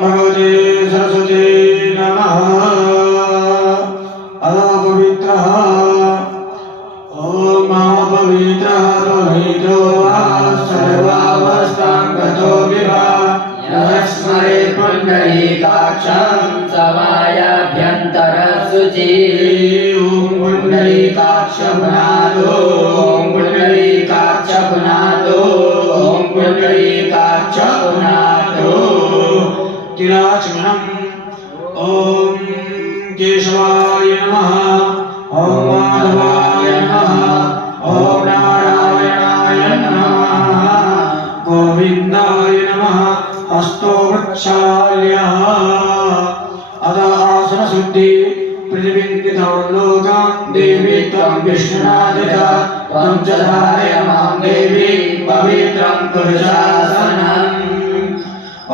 भगवते सरस्वती नमः। अपवित्रः ॐ अपवित्रः पवित्रो वा सर्वावस्थां गतो विभा यस्मरे पुण्डरीकाक्षं समायाभ्यन्तरशुचि ॐ पुण्डरीकाक्षपुनादो ॐ पुण्डरीकाक्षपुनादो ॐ पुण्डरीकाक्षपुनादो तिराचमनम् ॐ केशवाय नमः ॐ माधवाय नमः ॐ नारायणाय नमः गोविन्दाय नमः हस्तो वृक्षाल्यः अतः आसनशुद्धि प्रतिबिम्बितं लोकां देवी त्वं विष्णुनादिता त्वं च धारय मां देवी पवित्रं कुरु शासनम्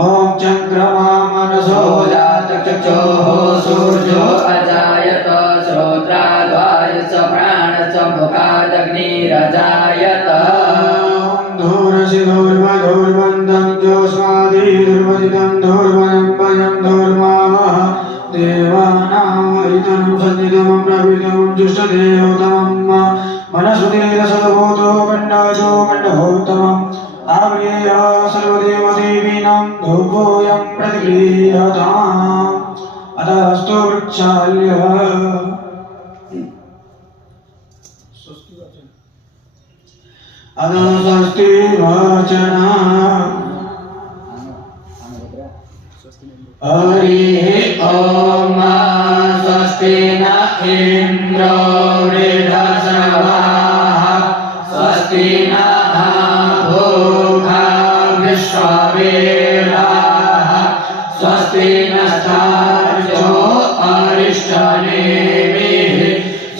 ॐ चन्द्रमा मनसो जातचक्षुः सूर्यो अजायत श्रोत्राद्वायुश्च प्राणश्च मुखादग्निरजायत धूर्वधूर्वन्तं ज्योत्स्नादिर्वदितं धूर्वनं भयं धूर्मावः देवानामहितं सन्निधं प्रवितं जुष्टदेवतमं मनस्वतेरसदभूतो खण्डाजो खण्डभूतमम् आव्येय सर्वदेवदेवीनां धूपोऽयं प्रतिगृह्यताम् अतस्तु वृक्षाल्यः अनस्वस्ति वाचना हरिः ॐ स्वस्ति न इन्द्रो वृद्धश्रवाः स्वस्ति नः भूखा विश्ववेदाः स्वस्ति नस्तार्क्ष्यो अरिष्टनेमिः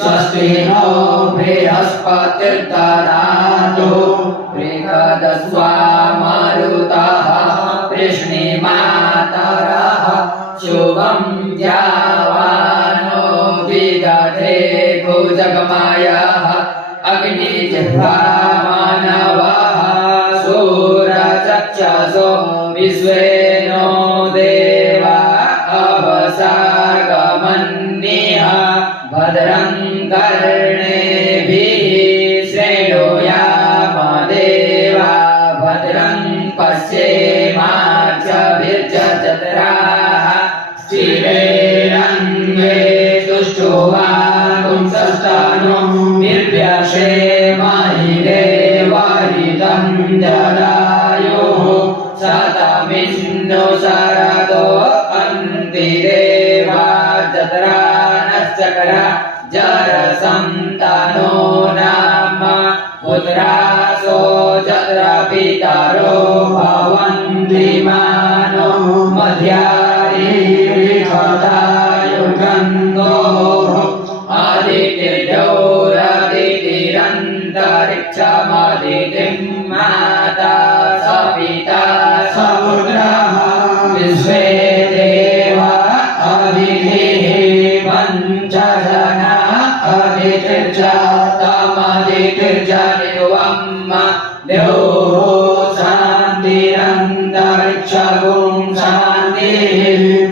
स्वस्ति नो बृहस्पतिर्दधातु बृहदस्वा मरुतः कृष्णिमातरः शुभं द्यावानो विदधे भुजगमायः अग्निजिह्वा मानवः सूरचक्षसो विश्वेनो देवा अवसागमन्यः भद्रं कर्णेभिः श्रेणुयाम देवा भद्रं पश्येमार्चभिर्जत्राः स्थिरैरङ्गे तुष्टुवागुंसस्तनो निर्व्यशेमहिदेवहितं जलायुः शतमिन्दु शरदो अन्तिदेवा जत्रा नश्चक्र जरसन्तानो नाम पुत्रासो जत्र पितरो भवन्ति मानो मध्यारिविखतायुर्गन्धोः आदित्यौरदितिरन्तरिक्षमदितिं माता स पिता समुद्रः विश्वे देवा अदितिः पञ्चजना अदितिर्च तमदितिर्च निर्वं द्योः शान्तिरन्तरिक्षगुं शान्तिः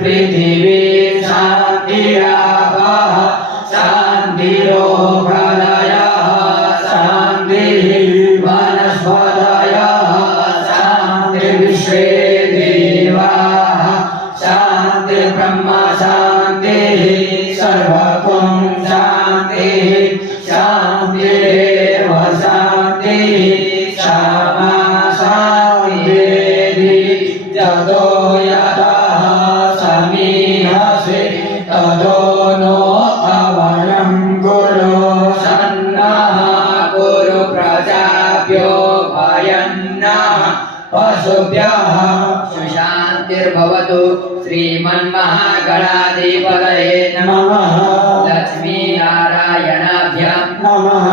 पृथिवी शान्तिरापः शान्तिरोषधयः शान्तिः वनस्पतयः शान्तिर्विश्वे देवाः शान्तिर्ब्रह्म शान्तिः सर्वगुं शान्तिः शान्तिरेव शान्तिः क्षमा शान्तिरेधि जतो यतः समीहसे ततो नो अवयं कुरु सन्नः कुरु प्रजाभ्यो भयन्नः पशुभ्यः सुशान्तिर्भवतु श्रीमन्महागणाधिपतये नमः लक्ष्मीनारायणाभ्यां नमः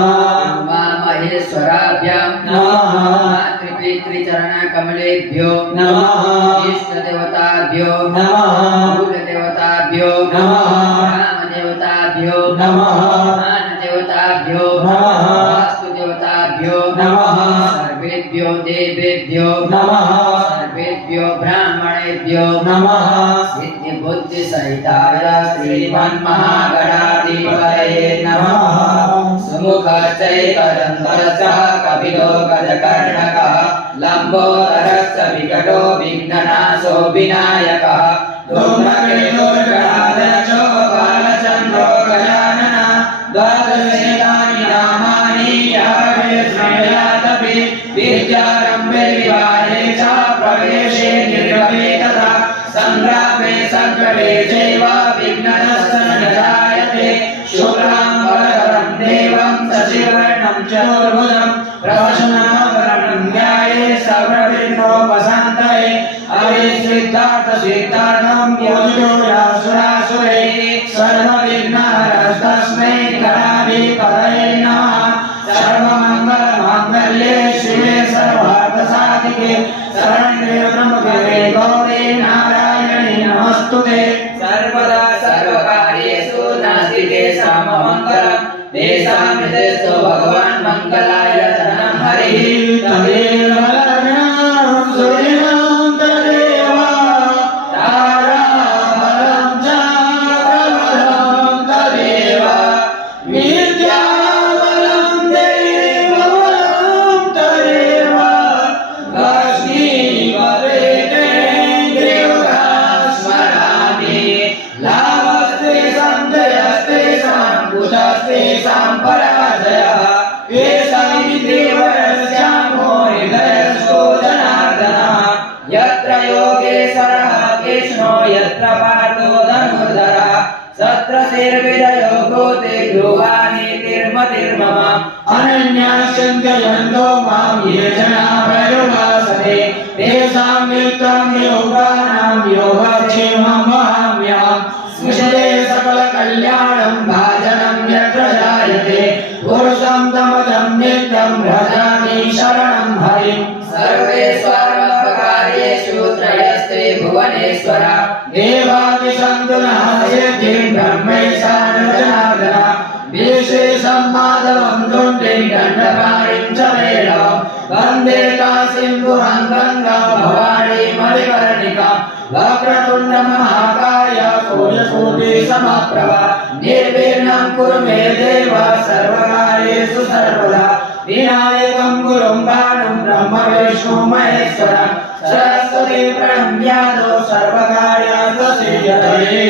उमामहेश्वराभ्यां नमः मातृपितृचरणकमलेभ्यो नमः इष्टदेवताभ्यो नमः कुलदेवताभ्यो नमः ग्रामदेवताभ्यो नमः मानदेवताभ्यो नमः वास्तुदेवताभ्यो देवताभ्यो नमः सर्वेभ्यो देवेभ्यो नमः सर्वेभ्यो ब्राह्मणेभ्यो नमः सिद्धि बुद्धि सहिताय श्रीमन्महागणाधिपतये नमः सुमुख चैकदन्तश्च कपिलो गजकर्णकः लम्बोदरश्च विकटो विघ्ननाशो विनायकः धूम्रकेतुर्गणाध्यक्षो बालचन्द्रो गजाननः द्वादशेतानि नामानि यावेस्मयादपि विद्यारम्भे विवाहे च प्रवेशे निर्गमे तथा सङ्ग्रामे सङ्कटे चैव विघ्नश्च न जायते शुक्लाम्बरधरं देवं शशिवर्णं चतुर्भुजं प्रसन्नवदनं ध्याये सर्वविघ्नोपशान्तये अविसिद्धार्थसिद्धार्थं योजितो यासुरासुरे सर्वविघ्नहरस्तस्मै गणाधिपतये नमः सर्वमङ्गलमाङ्गल्ये शिवे सर्वार्थसाधिके शरण्ये त्र्यम्बके गौरी नारायणी नमस्तुते सर्वदा सर्वकार्येषु नास्ति तेषां मङ्गलं तेषां हृदयस्थो भगवान् मङ्गलाय धनं हरिः तदेव लग्नं सूर्यं तदेव ताराबलं च प्रबलं तदेव विद्याबलं देवबलं तदेव लक्ष्मीपदेन्द्रियोगा स्मरामि लाभस्ते सञ्जयस्ते सम्बुधस्ते सम्पराजयः येषां देवस्यामो हृदयस्थो जनार्दनः यत्र योगेश्वरः कृष्णो यत्र पार्थो धनुर्धरः सत्र शेर्विजयो भूते गृहाणि तिर्मतिर्मम अनन्याश्चिन्तयन्तो मां ये जना प्रयुपासते तेषां नित्यं योगानां योगक्षेमं वहाम्यहम् स्मृशते सकलकल्याणं भाजनं यत्र जायते पुरुषं तमजं नित्यं भजामि शरणं हरिं सर्वेष्वकार्येषु त्रयस्ते भुवनेश्वर देवादिसन्तुनः सिद्धिं ब्रह्मैशान जनार्दन विशेषं माधवं दुण्डिं दण्डपाणिं च वेळं वन्दे काशीं पुरं गङ्गां भवानीं मणिकर्णिकां वक्रतुण्डमहाकाय सूर्यकोटिसमप्रभ निर्विघ्नं कुरु मे देव सर्वकार्येषु सर्वदा विनायकं गुरुं भानुं ब्रह्म विष्णु महेश्वरं सरस्वती प्रणम्यादो सर्वकार्यार्थसिद्धये।